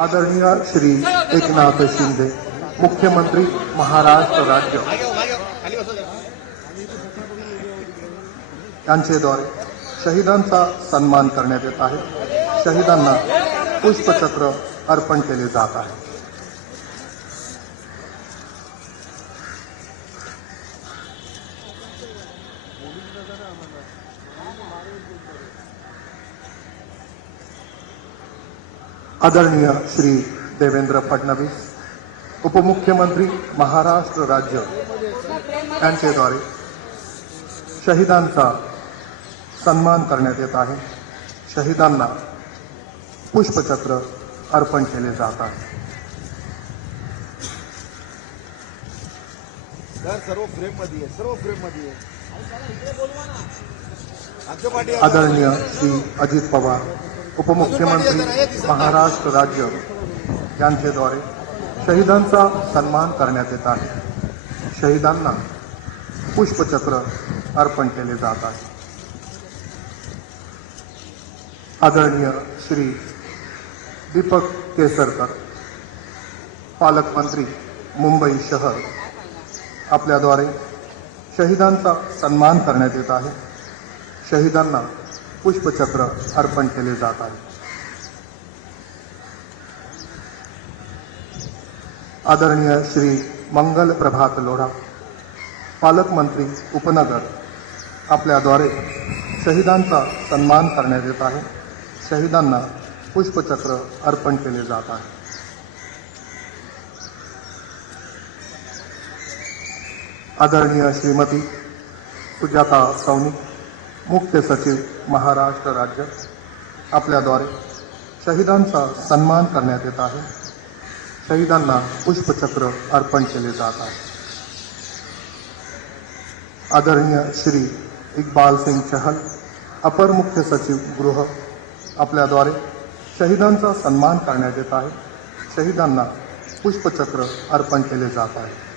आदरणीय श्री एकनाथ शिंदे मुख्यमंत्री महाराष्ट्र राज्य यांच्याद्वारे शहीदांचा सन्मान करण्यात येत आहे। शहीदांना पुष्पचक्र अर्पण केले जात आहे। आदरणीय श्री देवेंद्र फडणवीस उपमुख्यमंत्री महाराष्ट्र राज्य यांच्याद्वारे शहीदांचा सन्मान करण्यात येत आहे। शहीदांना पुष्पचक्र अर्पण केले जात आहे। सर्व फ्रेममध्ये आदरणीय श्री अजित पवार उपमुख्यमंत्री महाराष्ट्र राज्य यांच्याद्वारे शहीदांचा सन्मान करण्यात येत आहे। शहीदांना पुष्पचक्र अर्पण केले जात आहे। आदरणीय श्री दीपक केसरकर पालकमंत्री मुंबई शहर आपल्याद्वारे शहीदांचा सन्मान करण्यात येत आहे। शहीदांना पुष्पचक्र अर्पण केले जात आहे। आदरणीय श्री मंगल प्रभात लोढा पालकमंत्री उपनगर आपल्याद्वारे शहीदांचा सन्मान करण्यात येत आहे। शहीदांना पुष्पचक्र अर्पण केले जात आहे। आदरणीय श्रीमती सुजाता सौनिक मुख्य सचिव महाराष्ट्र राज्य आपल्याद्वारे शहीदांचा सन्मान करण्यात येत आहे। शहीदांना पुष्पचक्र अर्पण केले जात आहे। आदरणीय श्री इकबाल सिंग चहल अपर मुख्य सचिव गृह आपल्याद्वारे शहीदांचा सन्मान करण्यात येत आहे। शहीदांना पुष्पचक्र अर्पण केले जात आहे।